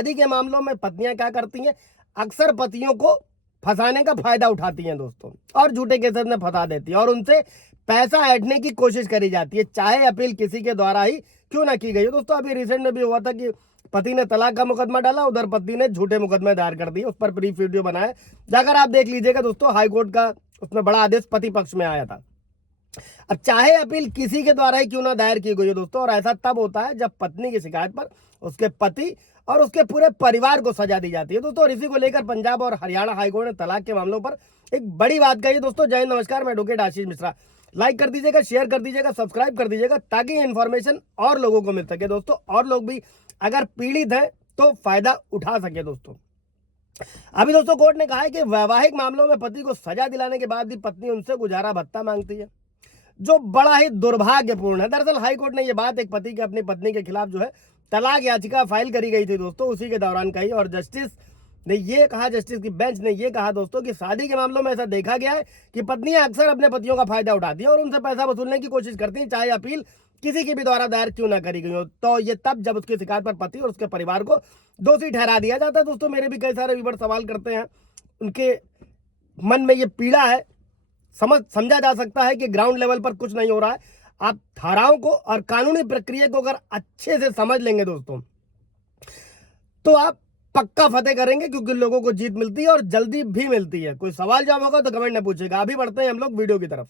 शादी के मामलों में पत्नियां क्या करती हैं, अक्सर पतियों को फंसाने का फायदा उठाती हैं दोस्तों, और झूठे केसेस में फंसा देती है और उनसे पैसा ऐंठने की कोशिश करी जाती है, चाहे अपील किसी के द्वारा ही क्यों ना की गई हो दोस्तों। अभी रिसेंट में भी हुआ था कि पति ने तलाक का मुकदमा डाला, उधर पत्नी ने झूठे मुकदमे दायर कर दिए, उस पर ब्रीफ वीडियो बनाया, जाकर आप देख लीजिएगा दोस्तों। हाईकोर्ट का उसमें बड़ा आदेश पति पक्ष में आया था। अब चाहे अपील किसी के द्वारा ही क्यों ना दायर की गई हो दोस्तों, और ऐसा तब होता है जब पत्नी की शिकायत पर उसके पति और उसके पूरे परिवार को सजा दी जाती है दोस्तों। और इसी को लेकर पंजाब और हरियाणा हाईकोर्ट ने तलाक के मामलों पर एक बड़ी बात कही दोस्तों। जय हिंद, नमस्कार, मैं एडवोकेट आशीष मिश्रा। लाइक कर दीजिएगा, शेयर कर दीजिएगा, सब्सक्राइब कर दीजिएगा, ताकि इन्फॉर्मेशन और लोगों को मिल सके दोस्तों, और लोग भी अगर पीड़ित हैं तो फायदा उठा सके दोस्तों। अभी दोस्तों कोर्ट ने कहा है कि वैवाहिक मामलों में पति को सजा दिलाने के बाद भी पत्नी उनसे गुजारा भत्ता मांगती है, जो बड़ा ही दुर्भाग्यपूर्ण है। दरअसल हाईकोर्ट ने यह बात एक पति के अपनी पत्नी के खिलाफ जो है तलाक याचिका फाइल करी गई थी दोस्तों, उसी के दौरान कही। और जस्टिस की बेंच ने यह कहा दोस्तों कि शादी के मामलों में ऐसा देखा गया है कि पत्नियां अक्सर अपने पतियों का फायदा उठाती हैं और उनसे पैसा वसूलने की कोशिश करती हैं, चाहे अपील किसी के भी द्वारा दायर क्यों ना करी गई हो। तो ये तब जब उसकी शिकायत पर पति और उसके परिवार को दोषी ठहरा दिया जाता है दोस्तों। मेरे भी कई सारे व्यूअर सवाल करते हैं, उनके मन में ये पीड़ा है, समझा जा सकता है कि ग्राउंड लेवल पर कुछ नहीं हो रहा है। आप धाराओं को और कानूनी प्रक्रिया को अगर अच्छे से समझ लेंगे दोस्तों, तो आप पक्का फतेह करेंगे, क्योंकि लोगों को जीत मिलती है और जल्दी भी मिलती है। कोई सवाल जवाब होगा तो कमेंट में पूछेगा। अभी बढ़ते हैं हम लोग वीडियो की तरफ।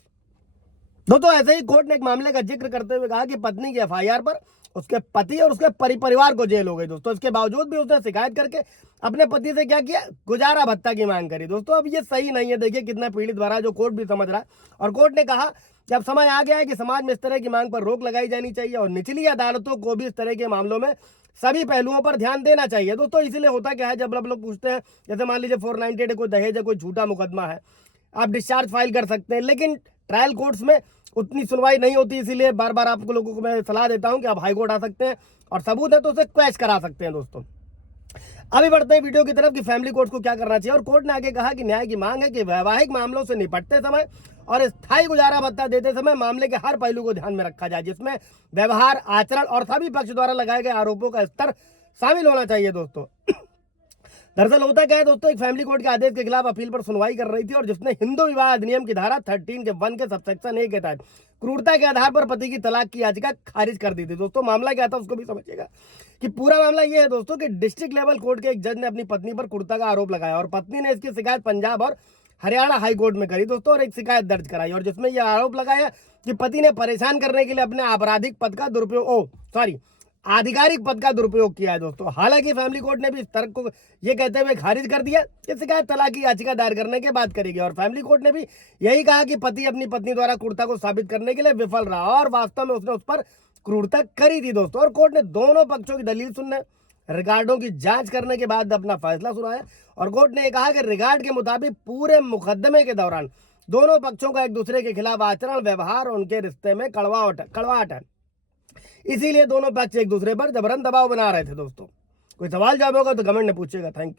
दोस्तों ऐसे ही कोर्ट ने एक मामले का जिक्र करते हुए कहा कि पत्नी की एफआईआर पर उसके पति और उसके परिवार को जेल हो गई दोस्तों। इसके बावजूद भी उसने शिकायत करके अपने पति से क्या किया, गुजारा भत्ता की मांग करी दोस्तों। अब ये सही नहीं है, देखिए कितना पीड़ित भरा, जो कोर्ट भी समझ रहा है। और कोर्ट ने कहा कि अब समय आ गया है कि समाज में इस तरह की मांग पर रोक लगाई जानी चाहिए और निचली अदालतों को भी इस तरह के मामलों में सभी पहलुओं पर ध्यान देना चाहिए दोस्तों। इसलिए होता क्या है, जब लोग पूछते हैं, जैसे मान लीजिए 498 कोई दहेज है, कोई झूठा मुकदमा है, आप डिस्चार्ज फाइल कर सकते हैं, लेकिन ट्रायल कोर्ट्स में उतनी सुनवाई नहीं होती। इसीलिए बार बार आप लोगों को मैं सलाह देता हूं कि आप हाईकोर्ट आ सकते हैं और सबूत है तो उसे क्वैश करा सकते हैं दोस्तों। अभी बढ़ते हैं वीडियो की तरफ कि फैमिली कोर्ट को क्या करना चाहिए। और कोर्ट ने आगे कहा कि न्याय की मांग है कि वैवाहिक मामलों से निपटते समय और स्थायी गुजारा भत्ता देते समय मामले के हर पहलू को ध्यान में रखा जाए, जिसमें व्यवहार, आचरण और सभी पक्ष द्वारा लगाए गए आरोपों का स्तर शामिल होना चाहिए दोस्तों। दरअसल होता क्या है दोस्तों, एक फैमिली कोर्ट के आदेश के खिलाफ अपील पर सुनवाई कर रही थी, और जिसने हिंदू विवाह अधिनियम की धारा 13 के 1 के सबसेक्शन ए के तहत क्रूरता के आधार पर पति की तलाक की याचिका खारिज कर दी थी दोस्तों। मामला क्या था उसको भी समझिएगा कि पूरा मामला यह है दोस्तों कि डिस्ट्रिक्ट लेवल कोर्ट के एक जज ने अपनी पत्नी पर क्रूरता का आरोप लगाया, और पत्नी ने इसकी शिकायत पंजाब और हरियाणा हाईकोर्ट में करी दोस्तों, और एक शिकायत दर्ज कराई, और जिसमें यह आरोप लगाया कि पति ने परेशान करने के लिए अपने आपराधिक पद का दुरुपयोग आधिकारिक पद का दुरुपयोग किया है दोस्तों। हालांकि फैमिली कोर्ट ने भी इस तर्क को ये कहते हुए खारिज कर दिया कि शिकायत तलाक की याचिका दायर करने के बाद करेगी, और फैमिली कोर्ट ने भी यही कहा कि पति अपनी पत्नी द्वारा क्रूरता को साबित करने के लिए विफल रहा और वास्तव में उसने उस पर क्रूरता करी थी दोस्तों। और कोर्ट ने दोनों पक्षों की दलील सुनने, रिकॉर्डों की जांच करने के बाद अपना फैसला सुनाया, और कोर्ट ने कहा कि रिकॉर्ड के मुताबिक पूरे मुकदमे के दौरान दोनों पक्षों का एक दूसरे के खिलाफ आचरण, व्यवहार और उनके रिश्ते में कड़वाहट है, इसीलिए दोनों पक्ष एक दूसरे पर जबरन दबाव बना रहे थे दोस्तों। कोई सवाल जवाब होगा तो कमेंट में पूछिएगा। Thank you.